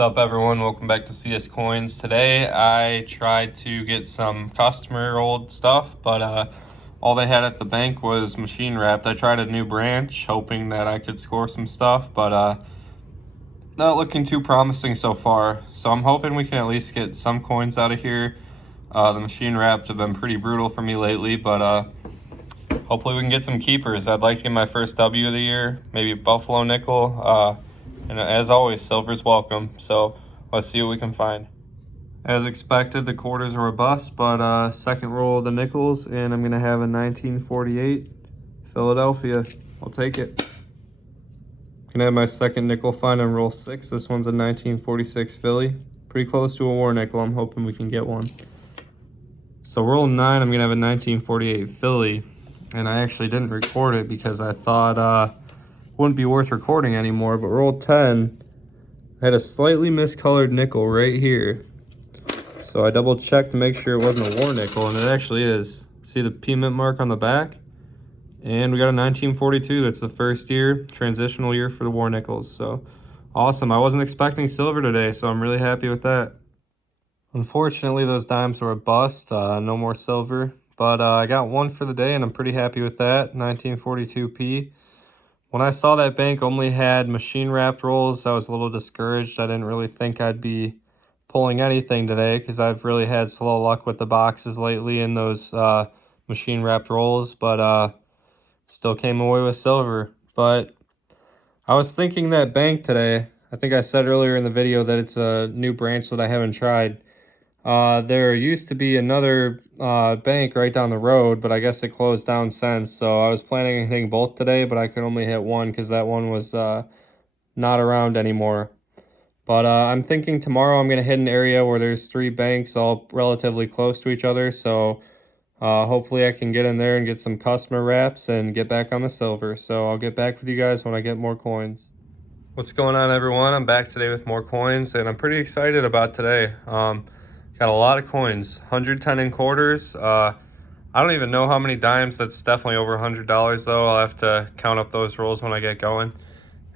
up, everyone? Welcome back to CS Coins. Today I tried to get some customer old stuff, but all they had at the bank was machine wrapped. I tried a new branch hoping that I could score some stuff, but not looking too promising so far. So I'm hoping we can at least get some coins out of here. The machine wrapped have been pretty brutal for me lately, but hopefully we can get some keepers. I'd like to get my first W of the year, maybe Buffalo nickel. And as always, silver's welcome. So let's see what we can find. As expected, the quarters were a bust, but second roll of the nickels, and I'm gonna have a 1948 Philadelphia. I'll take it. Gonna have my second nickel find on roll 6. This one's a 1946 Philly. Pretty close to a war nickel. I'm hoping we can get one. So roll 9, I'm gonna have a 1948 Philly, and I actually didn't record it because I thought wouldn't be worth recording anymore. But roll 10, I had a slightly miscolored nickel right here. So I double checked to make sure it wasn't a war nickel, and it actually is. See the P mint mark on the back? And we got a 1942. That's the first year, transitional year for the war nickels. So awesome. I wasn't expecting silver today, so I'm really happy with that. Unfortunately, those dimes were a bust. No more silver. But I got one for the day, and I'm pretty happy with that. 1942p. When I saw that bank only had machine wrapped rolls, I was a little discouraged. I didn't really think I'd be pulling anything today because I've really had slow luck with the boxes lately in those machine wrapped rolls, but still came away with silver. But I was thinking that bank today, I think I said earlier in the video that it's a new branch that I haven't tried. There used to be another bank right down the road, but I guess it closed down since. So I was planning on hitting both today, but I could only hit one because that one was not around anymore. But I'm thinking tomorrow I'm going to hit an area where there's 3 banks all relatively close to each other. So hopefully I can get in there and get some customer wraps and get back on the silver. So I'll get back with you guys when I get more coins. What's going on, everyone? I'm back today with more coins, and I'm pretty excited about today. Got a lot of coins, 110 in quarters. I don't even know how many dimes. That's definitely over $100 though. I'll have to count up those rolls when I get going.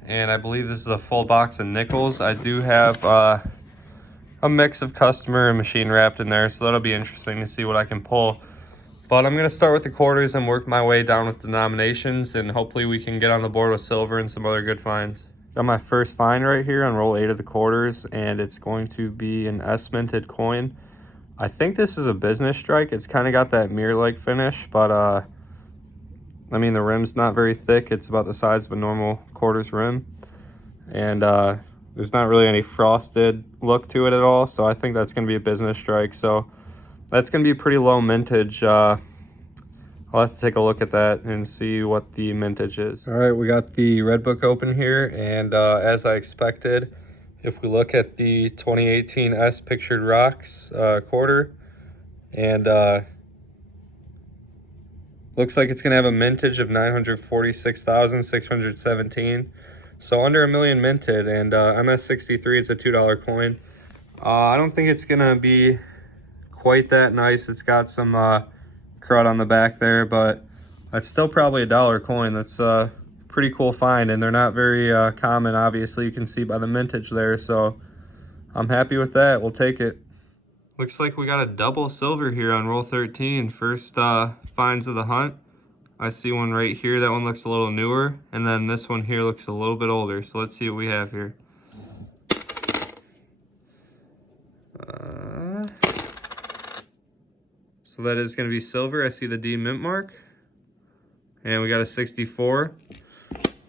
And I believe this is a full box of nickels. I do have a mix of customer and machine wrapped in there, so that'll be interesting to see what I can pull. But I'm gonna start with the quarters and work my way down with denominations, and hopefully we can get on the board with silver and some other good finds. Got my first find right here on roll 8 of the quarters, and it's going to be an S-minted coin. I think this is a business strike. It's kind of got that mirror-like finish, but I mean, the rim's not very thick. It's about the size of a normal quarters rim, and there's not really any frosted look to it at all, so I think that's going to be a business strike. So that's going to be pretty low mintage. I'll have to take a look at that and see what the mintage is. All right, we got the red book open here, and as I expected, if we look at the 2018 S Pictured Rocks quarter, and looks like it's gonna have a mintage of 946,617, so under a million minted, and MS63, it's a $2 coin. I don't think it's gonna be quite that nice. It's got some crud on the back there, but that's still probably a $1 coin. That's a pretty cool find, and they're not very common, obviously. You can see by the mintage there, so I'm happy with that. We'll take it. Looks like we got a double silver here on roll 13. First finds of the hunt. I see one right here. That one looks a little newer, and then this one here looks a little bit older. So let's see what we have here. So that is going to be silver. I see the D mint mark. And we got a 64.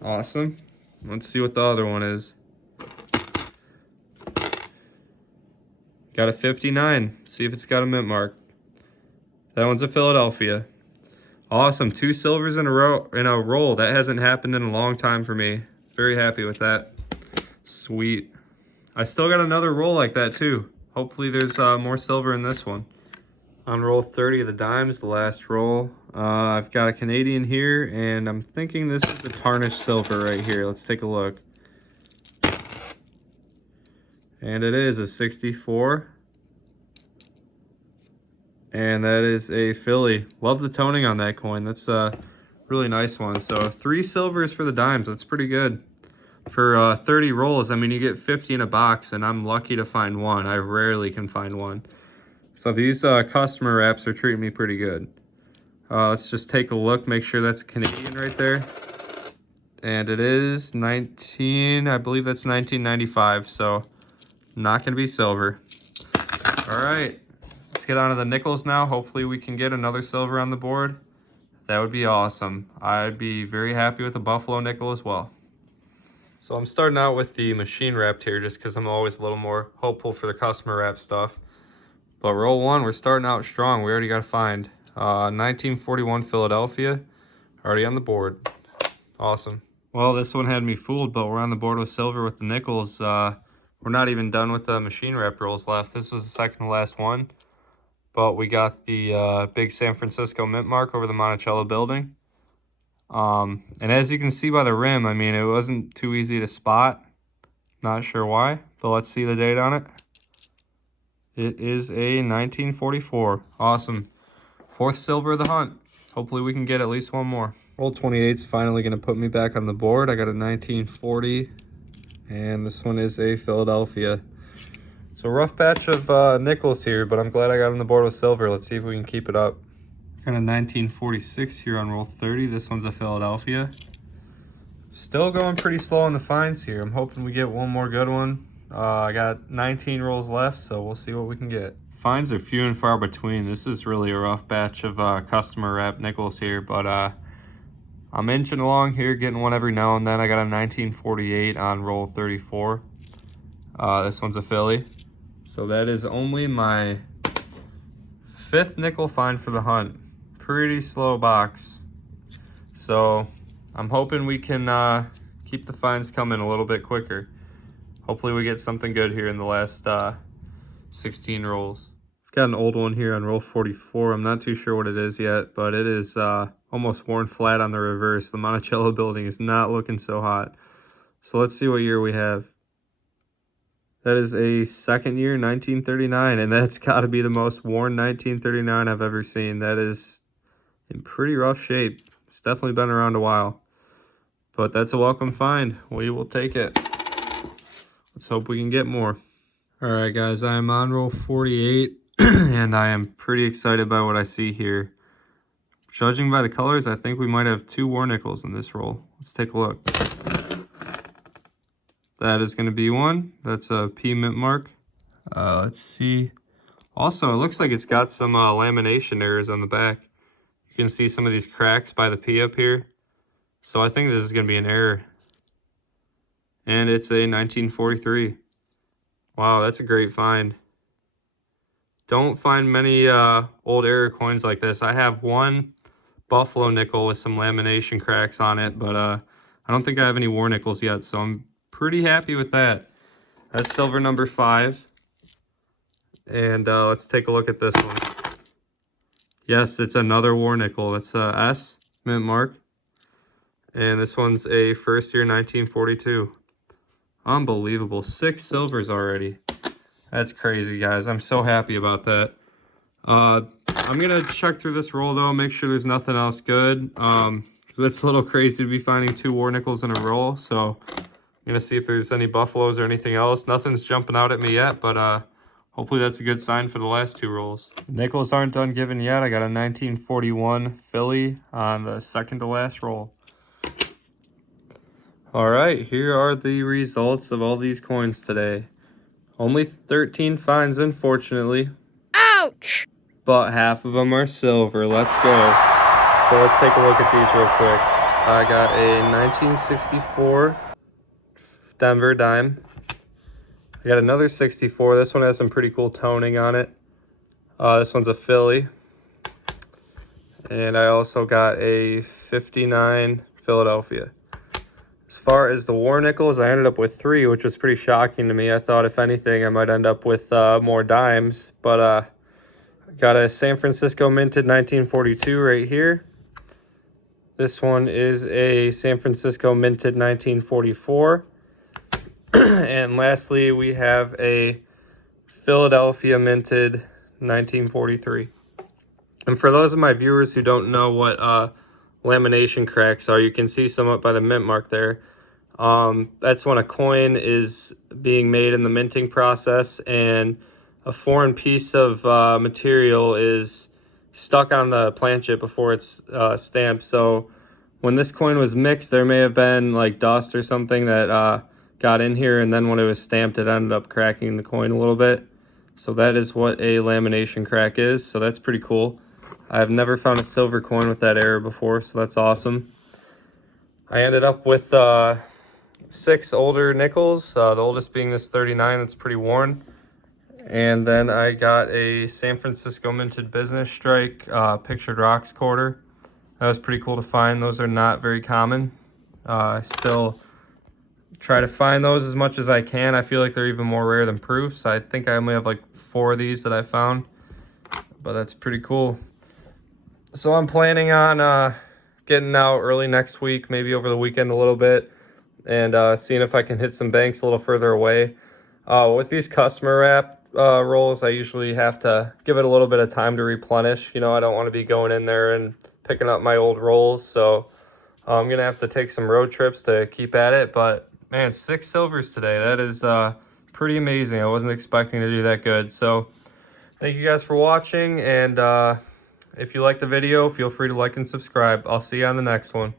Awesome. Let's see what the other one is. Got a 59. See if it's got a mint mark. That one's a Philadelphia. Awesome. 2 silvers in a roll. That hasn't happened in a long time for me. Very happy with that. Sweet. I still got another roll like that too. Hopefully there's more silver in this one. On roll 30 of the dimes, the last roll, I've got a Canadian here, and I'm thinking this is the tarnished silver right here. Let's take a look. And it is a 64. And that is a Philly. Love the toning on that coin. That's a really nice one. So 3 silvers for the dimes. That's pretty good. For 30 rolls, I mean, you get 50 in a box, and I'm lucky to find one. I rarely can find one. So these customer wraps are treating me pretty good. Let's just take a look, make sure that's Canadian right there. And it is I believe that's 1995, so not gonna be silver. All right, let's get on to the nickels now. Hopefully we can get another silver on the board. That would be awesome. I'd be very happy with a buffalo nickel as well. So I'm starting out with the machine wrapped here just because I'm always a little more hopeful for the customer wrap stuff. But roll one, we're starting out strong. We already got to find 1941 Philadelphia, already on the board. Awesome. Well, this one had me fooled, but we're on the board with silver with the nickels. We're not even done with the machine wrap rolls left. This was the second to last one. But we got the big San Francisco mint mark over the Monticello building. And as you can see by the rim, I mean, it wasn't too easy to spot. Not sure why, but let's see the date on it. It is a 1944. Awesome. Fourth silver of the hunt. Hopefully we can get at least one more. Roll 28 is finally going to put me back on the board. I got a 1940, and this one is a Philadelphia. So rough batch of nickels here, but I'm glad I got on the board with silver. Let's see if we can keep it up. Got a 1946 here on roll 30. This one's a Philadelphia. Still going pretty slow on the finds here. I'm hoping we get one more good one. I got 19 rolls left, so we'll see what we can get. Finds are few and far between. This is really a rough batch of customer wrap nickels here, but I'm inching along here, getting one every now and then. I got a 1948 on roll 34. This one's a Philly. So that is only my 5th nickel find for the hunt. Pretty slow box. So I'm hoping we can keep the finds coming a little bit quicker. Hopefully we get something good here in the last 16 rolls. I've got an old one here on roll 44. I'm not too sure what it is yet, but it is almost worn flat on the reverse. The Monticello building is not looking so hot. So let's see what year we have. That is a second year, 1939, and that's got to be the most worn 1939 I've ever seen. That is in pretty rough shape. It's definitely been around a while, but that's a welcome find. We will take it. Let's hope we can get more. All right, guys, I am on roll 48, and I am pretty excited by what I see here. Judging by the colors, I think we might have 2 war nickels in this roll. Let's take a look. That is going to be one. That's a P mint mark. Let's see. Also, it looks like it's got some lamination errors on the back. You can see some of these cracks by the P up here. So I think this is going to be an error. And it's a 1943. Wow, that's a great find. Don't find many old error coins like this. I have one buffalo nickel with some lamination cracks on it, but I don't think I have any war nickels yet, so I'm pretty happy with that. That's silver number 5. And let's take a look at this one. Yes, it's another war nickel. It's a S mint mark. And this one's a first year 1942. Unbelievable. 6 silvers already. That's crazy, guys. I'm so happy about that. I'm going to check through this roll, though, make sure there's nothing else good. Because it's a little crazy to be finding 2 war nickels in a roll. So I'm going to see if there's any buffaloes or anything else. Nothing's jumping out at me yet, but hopefully that's a good sign for the last 2 rolls. The nickels aren't done giving yet. I got a 1941 Philly on the second to last roll. All right, here are the results of all these coins today. Only 13 finds, unfortunately. Ouch! But half of them are silver. Let's go. So let's take a look at these real quick. I got a 1964 Denver dime. I got another 64. This one has some pretty cool toning on it. This one's a Philly. And I also got a 59 Philadelphia. As far as the war nickels, I ended up with 3, which was pretty shocking to me. I thought, if anything, I might end up with more dimes. But got a San Francisco minted 1942 right here. This one is a San Francisco minted 1944. And lastly, we have a Philadelphia minted 1943. And for those of my viewers who don't know what lamination cracks are, you can see some up by the mint mark there. That's when a coin is being made in the minting process and a foreign piece of material is stuck on the planchet before it's stamped. So when this coin was mixed, there may have been like dust or something that got in here, and then when it was stamped, it ended up cracking the coin a little bit. So that is what a lamination crack is. So that's pretty cool. I've never found a silver coin with that error before, so that's awesome. I ended up with 6 older nickels, the oldest being this 39 that's pretty worn. And then I got a San Francisco Minted Business Strike Pictured Rocks quarter. That was pretty cool to find. Those are not very common. I still try to find those as much as I can. I feel like they're even more rare than proofs. I think I only have like 4 of these that I found, but that's pretty cool. So I'm planning on getting out early next week, maybe over the weekend a little bit, and seeing if I can hit some banks a little further away. With these customer wrap rolls, I usually have to give it a little bit of time to replenish. You know, I don't want to be going in there and picking up my old rolls, so I'm gonna have to take some road trips to keep at it. But man, 6 silvers today. That is pretty amazing. I wasn't expecting to do that good. So thank you guys for watching, and if you like the video, feel free to like and subscribe. I'll see you on the next one.